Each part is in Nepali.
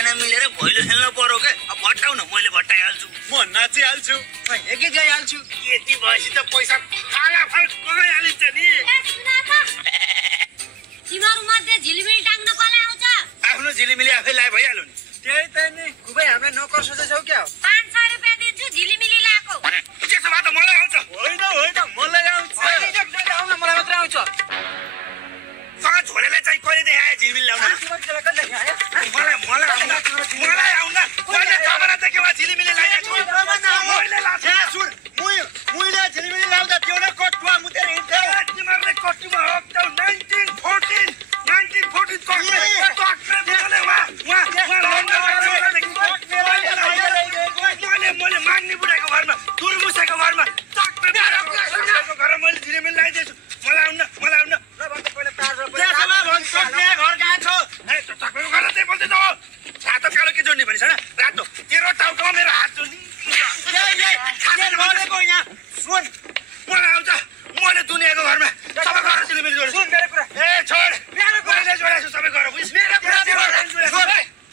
तीनजना मिलेर भैलो खेल्न पर्यो के अब भट्टाउ न मैले भट्टाइहाल्छु म नाचिहाल्छु म गीत गाइहाल्छु यति भएपछि त पैसा फालाफाल गइहालिन्छ नि तिमीहरु मध्ये झिलिमिली टाङ्न कसलाई आउँछ आफ्नो झिलिमिली आफै लाए भइहाल्यो नि त्यही त नि खुबै हामीले नोकर सोचेछौ क्या 500 रुपैयाँ दिन्छु झिलिमिली लाको त्यसो भए त मलाई आउँछ होइन मलाई आउँछ आउन मलाई मात्र आउँछ सँग छोडेलाई चाहिँ कहिले देखाए झिलिमिली ल्याउन मलाई आउन मैले कमरा देखेमा झिलिमिली ल्याएको छु मुइले झिलिमिली ल्याउँदा त्यो नै कटुवा मुतेर हिँड्थ्यो तिमीहरूले कटुमा हप्ता 1914 मैले माग्ने बुढाको घरमा तुरमुसेको घरमा घर मैले झिलिमिली ल्याइदिएछु मलाई आउन घर कहाँ छ तपाईँको घर चाहिँ बोल्दैछ हो छातो कालो के जोड्ने भनिस रातो तेरो टाउकोमा मेरो हात जोड्ने सुन मलाई आउँछ मैले दुनियाँको घरमा सबै घर झिलिमिली जोड्छु ए छोड मैले जोडेको छु सबै घर बुझिस् मेरो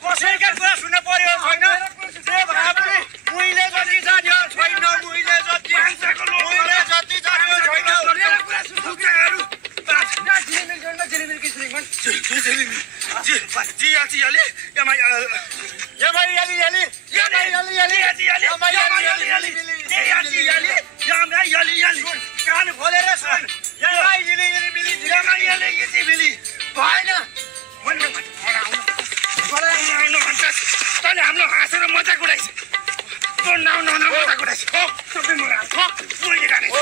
कसैका कुरा सुन्न पर्यो छैन त्यो भए पनि मुइले जति जान्यो छैन मुइले जति जान्यो छैन कान खोलेर सुन तैँले हाम्रो हाँसेर मजाक उडाइस मजाक उडाइस सबै मैले गानेछु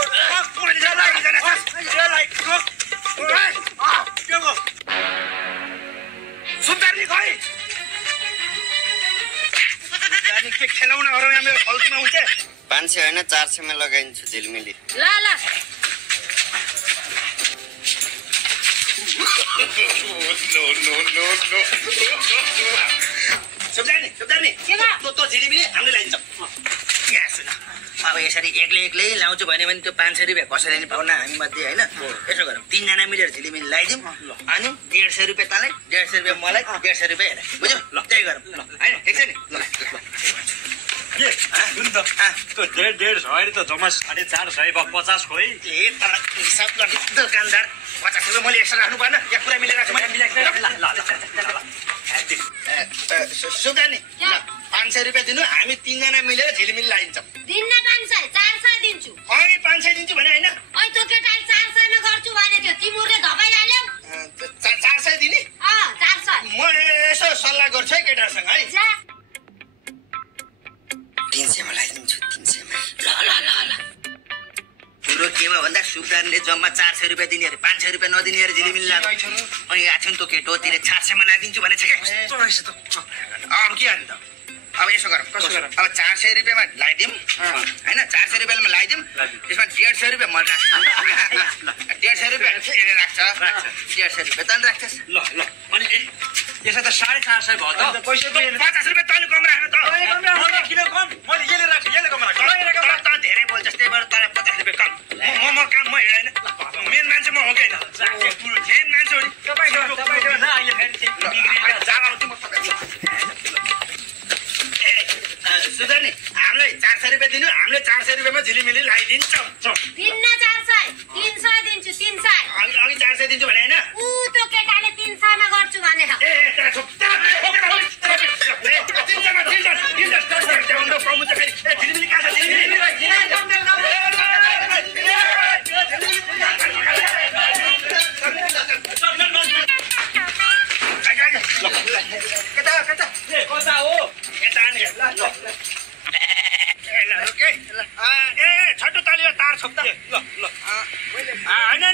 सुन्दार्नी खै के खेलाउनाहरू यहाँ मेरो फल्तीमा हुन्छ 500 होइन 400 मा लगाइन्छु झिलिमिली ल सुब्दार्नी तो झिलिमिली हामीले लाइन्छ यहाँ सुन अब यसरी एक्लै लाउँछु भन्यो भने त्यो 500 रुपियाँ कसैले नि पाउन हामी मध्ये होइन यसो गरौँ 3 जना मिलेर झिलिमिली लगाइदिउँ अनि 150 रुपियाँ तँलाई 150 रुपियाँ मलाई 150 रुपियाँ हेर बुझ्यौ ल त्यही गरौँ ल होइन ठिक छ नि ल सुन त त्यो 150 होइन त जम्मा 450 खोइ ए तर हिसाब गर्ने दोकानदार 50 रुपियाँ मैले एक्स्ट्रा राख्नु पर्न या पुरा मिलेर मैले सुब्दार्नी 500 रुपियाँ दिनु हामी 3 जना मिलेर झिलिमिली लाइन्छौँ दिन्न 500 400 दिन्छु अघि 500 दिन्छु भने होइन ओइ त्यो केटाले 400 मा गर्छु भने थियो तिमीले धपाइहाल्यौ 400 दिने 400 म यसो सल्लाह गर्छु है केटासँग है जा 300 मा लाइदिन्छु 300 मा ल कुरो केमा भन्दा सुब्दारले जम्मा 400 रुपियाँ दिने अरे 500 रुपियाँ नदिने अरे झिलिमिली लाग्यो अनि आछन् त केटो तिले 400 मा लाइदिन्छु भनेछ के अब के गर्नु त अब यसो गरौँ अब 400 रुपियाँमा लाइदिउँ होइन 400 रुपियाँमा लाइदिउँ त्यसमा 150 रुपियाँ म राख्छु 150 रुपियाँ यसले राख्छ 150 रुपियाँ तँ राख्छस् ल अनि यसो त 450 भयो त पैसा 50 रुपियाँ तैँले कम राख्नु त किन कम मैले यसले राख्छु यसले कम राख्छु त धेरै बोल्छस् त्यही भएर तँलाई 50 रुपियाँ कम म काम म हेर्दैन मेन मान्छे म हो कि होइन मेन मान्छे हो नि सुधार्नी हामीलाई 400 रुपियाँ दिनु हामीले 400 रुपियाँमा झिलिमिली लगाइदिन्छौँ दिन्न 400 300 दिन्छु 300 अघि 400 दिन्छु भने होइन त्यो केटाले 300 मा गर्छु भने छट्टो तालियो तार छोप्दा होइन